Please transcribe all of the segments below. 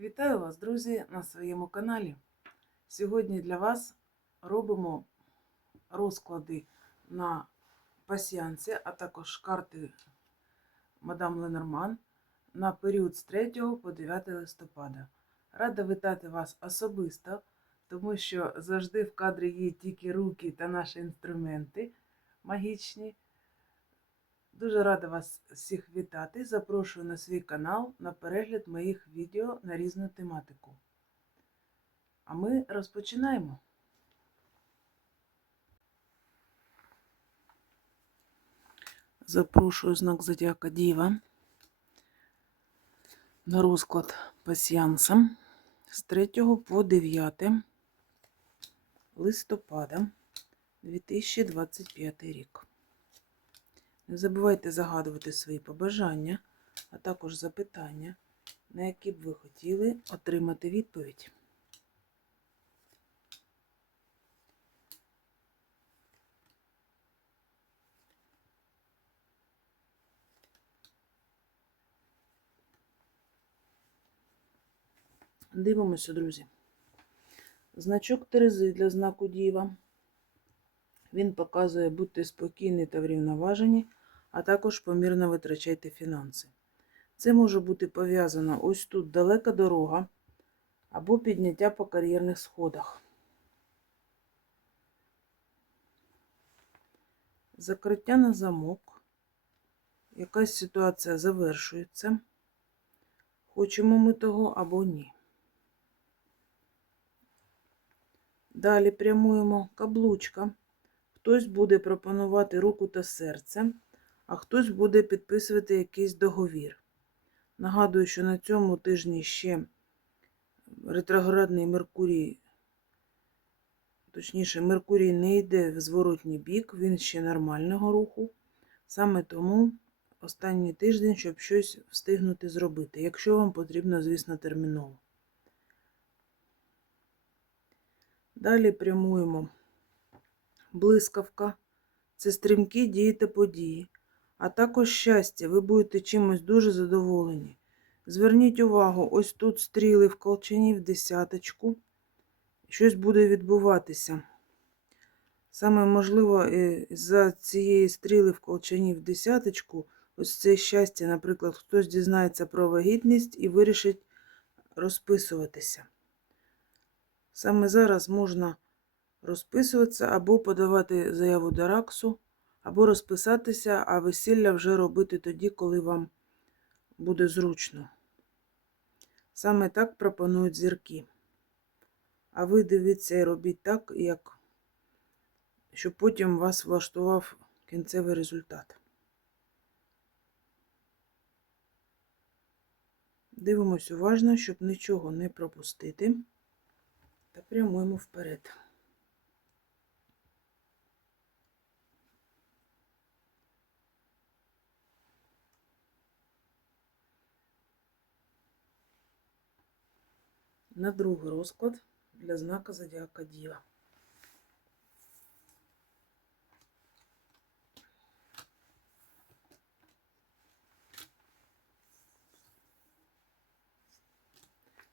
Вітаю вас, друзі, на своєму каналі. Сьогодні для вас робимо розклади на пасіянці, а також карти мадам Ленорман на період з 3 по 9 листопада. Рада вітати вас особисто, тому що завжди в кадрі є тільки руки та наші інструменти магічні. Дуже рада вас всіх вітати. Запрошую на свій канал на перегляд моїх відео на різну тематику. А ми розпочинаємо. Запрошую знак Зодіака Діва на розклад пасіянса з 3 по 9 листопада 2025 рік. Не забувайте загадувати свої побажання, а також запитання, на які б ви хотіли отримати відповідь. Дивимося, друзі. Значок Терези для знаку Діва. Він показує будьте спокійні та врівноважені, а також помірно витрачайте фінанси. Це може бути пов'язано ось тут далека дорога або підняття по кар'єрних сходах. Закриття на замок. Якась ситуація завершується. Хочемо ми того або ні. Далі прямуємо каблучка. Хтось буде пропонувати руку та серце, а хтось буде підписувати якийсь договір. Нагадую, що на цьому тижні ще ретроградний Меркурій, точніше, Меркурій не йде в зворотній бік, він ще нормального руху. Саме тому останній тиждень, щоб щось встигнути зробити, якщо вам потрібно, звісно, терміново. Далі прямуємо блискавка це стрімкі дії та події, а також щастя, ви будете чимось дуже задоволені. Зверніть увагу, ось тут стріли в колчані в десяточку. Щось буде відбуватися. Саме можливо, за цієї стріли в колчані в десяточку, ось це щастя, наприклад, хтось дізнається про вагітність і вирішить розписуватися. Саме зараз можна розписуватися або подавати заяву до РАКСу, або розписатися, а весілля вже робити тоді, коли вам буде зручно. Саме так пропонують зірки. А ви дивіться і робіть так, як, щоб потім вас влаштував кінцевий результат. Дивимось уважно, щоб нічого не пропустити, та прямуємо вперед. На другий розклад для знака Зодіака Діва.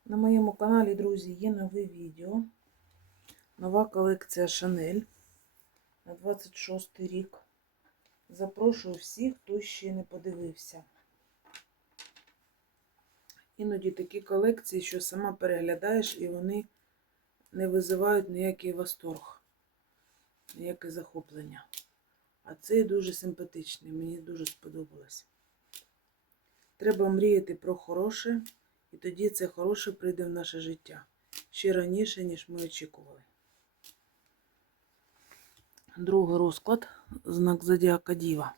На моєму каналі, друзі, є нове відео. Нова колекція Шанель на 26 рік. Запрошую всіх, хто ще не подивився. Іноді такі колекції, що сама переглядаєш, і вони не визивають ніякий восторг, ніяке захоплення. А цей дуже симпатичний, мені дуже сподобалось. Треба мріяти про хороше, і тоді це хороше прийде в наше життя ще раніше, ніж ми очікували. Другий розклад знак Зодіака Діва.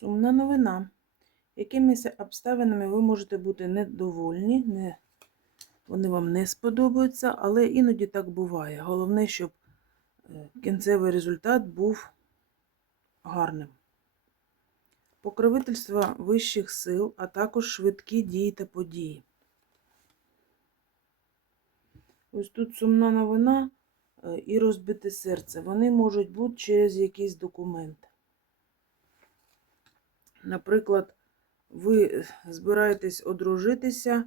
Сумна новина. Якимись обставинами ви можете бути недовольні, не, вони вам не сподобаються, але іноді так буває. Головне, щоб е, кінцевий результат був гарним. Покровительство вищих сил, а також швидкі дії та події. Ось тут сумна новина, е, і розбите серце. Вони можуть бути через якийсь документ. Наприклад, ви збираєтесь одружитися,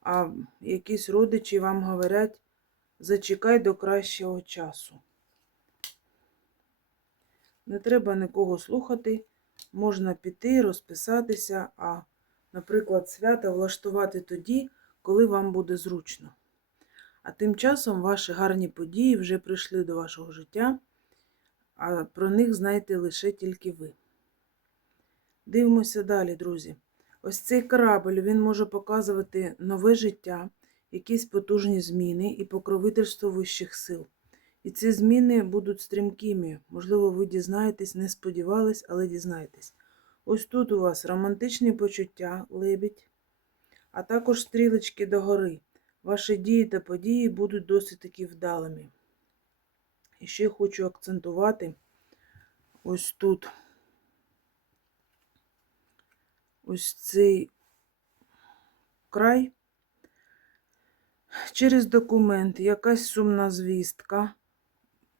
а якісь родичі вам говорять, зачекай до кращого часу. Не треба нікого слухати, можна піти, розписатися, а, наприклад, свята влаштувати тоді, коли вам буде зручно. А тим часом ваші гарні події вже прийшли до вашого життя, а про них знаєте лише тільки ви. Дивимося далі, друзі. Ось цей корабль він може показувати нове життя, якісь потужні зміни і покровительство вищих сил. І ці зміни будуть стрімкими. Можливо, ви дізнаєтесь, не сподівались, але дізнаєтесь. Ось тут у вас романтичні почуття, лебідь, а також стрілечки догори. Ваші дії та події будуть досить таки вдалими. І ще хочу акцентувати ось тут. Ось цей край. Через документ, якась сумна звістка,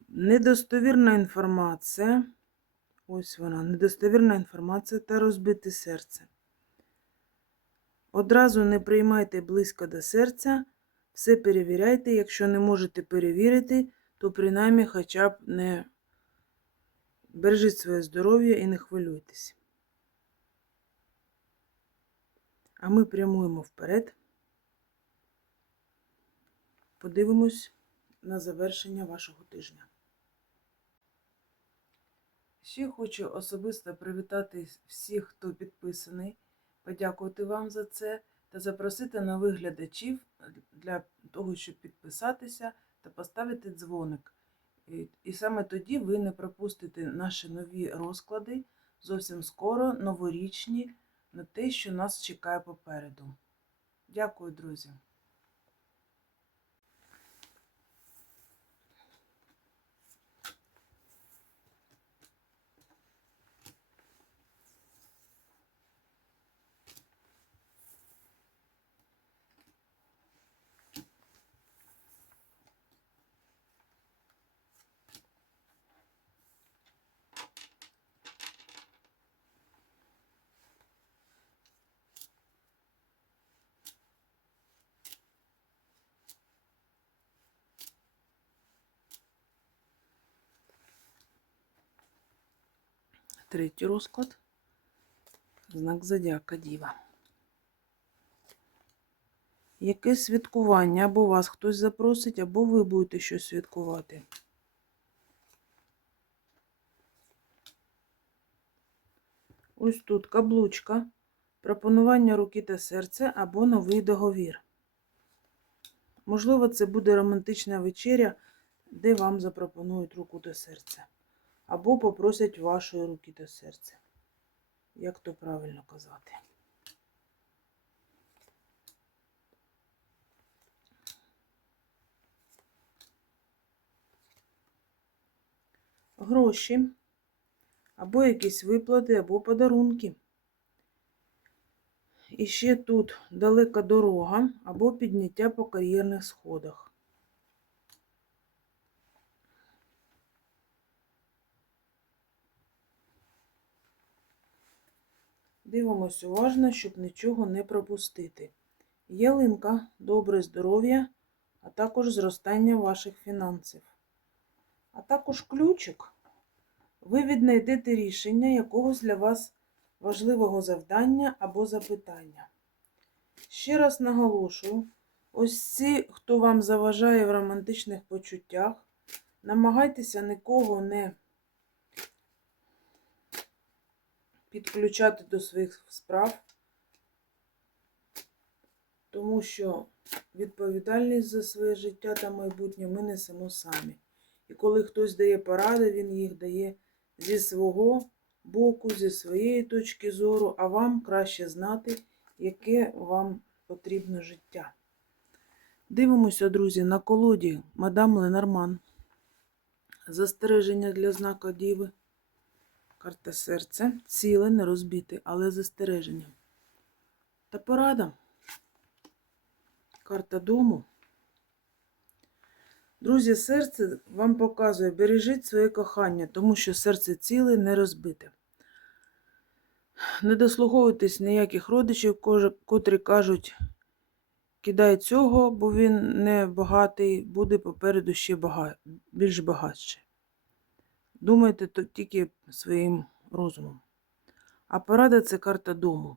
недостовірна інформація. Ось вона, недостовірна інформація та розбите серце. Одразу не приймайте близько до серця, все перевіряйте. Якщо не можете перевірити, то принаймні хоча б не бережіть своє здоров'я і не хвилюйтесь. А ми прямуємо вперед. Подивимось на завершення вашого тижня. Ще хочу особисто привітати всіх, хто підписаний, подякувати вам за це та запросити нових глядачів для того, щоб підписатися та поставити дзвоник. І, саме тоді ви не пропустите наші нові розклади зовсім скоро, новорічні, на те, що нас чекає попереду. Дякую, друзі! Третій розклад. Знак Зодіака Діва. Яке святкування або вас хтось запросить, або ви будете щось святкувати. Ось тут каблучка, пропонування руки та серця або новий договір. Можливо, це буде романтична вечеря, де вам запропонують руку та серця. Або попросять вашої руки та серця. Як то правильно казати? Гроші, або якісь виплати, або подарунки. І ще тут далека дорога або підняття по кар'єрних сходах. Дивимось уважно, щоб нічого не пропустити. Ялинка, добре здоров'я, а також зростання ваших фінансів. А також ключик. Ви віднайдете рішення якогось для вас важливого завдання або запитання. Ще раз наголошую: ось ці, хто вам заважає в романтичних почуттях, намагайтеся нікого не підключати до своїх справ, тому що відповідальність за своє життя та майбутнє ми несемо самі. І коли хтось дає поради, він їх дає зі свого боку, зі своєї точки зору, а вам краще знати, яке вам потрібно життя. Дивимося, друзі, на колоді мадам Ленорман. Застереження для знака Діви. Карта серця. Ціле, не розбите, але застереження. Та порада. Карта дому. Друзі, серце вам показує, бережіть своє кохання, тому що серце ціле не розбите. Не дослуговуйтесь ніяких родичів, котрі кажуть, кидай цього, бо він не багатий, буде попереду ще більш багатше. Думайте тільки своїм розумом. А порада це карта дому.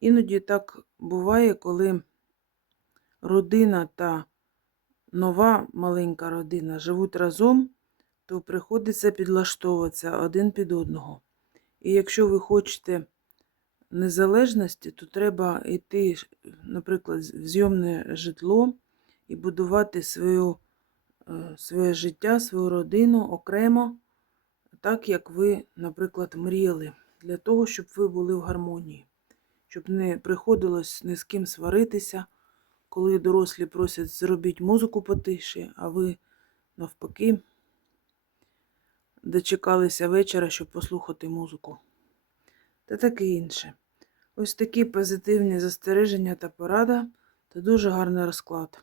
Іноді так буває, коли родина та нова маленька родина живуть разом, то приходиться підлаштовуватися один під одного. І якщо ви хочете незалежності, то треба йти, наприклад, в зйомне житло і будувати свою, е, своє життя, свою родину окремо, так як ви, наприклад, мріяли, для того, щоб ви були в гармонії, щоб не приходилось ні з ким сваритися, коли дорослі просять зробіть музику потише, а ви навпаки дочекалися вечора, щоб послухати музику. Та таке інше. Ось такі позитивні застереження та порада та дуже гарний розклад.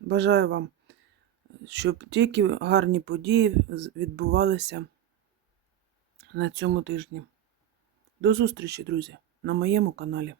Бажаю вам, щоб тільки гарні події відбувалися на цьому тижні. До зустрічі, друзі, на моєму каналі.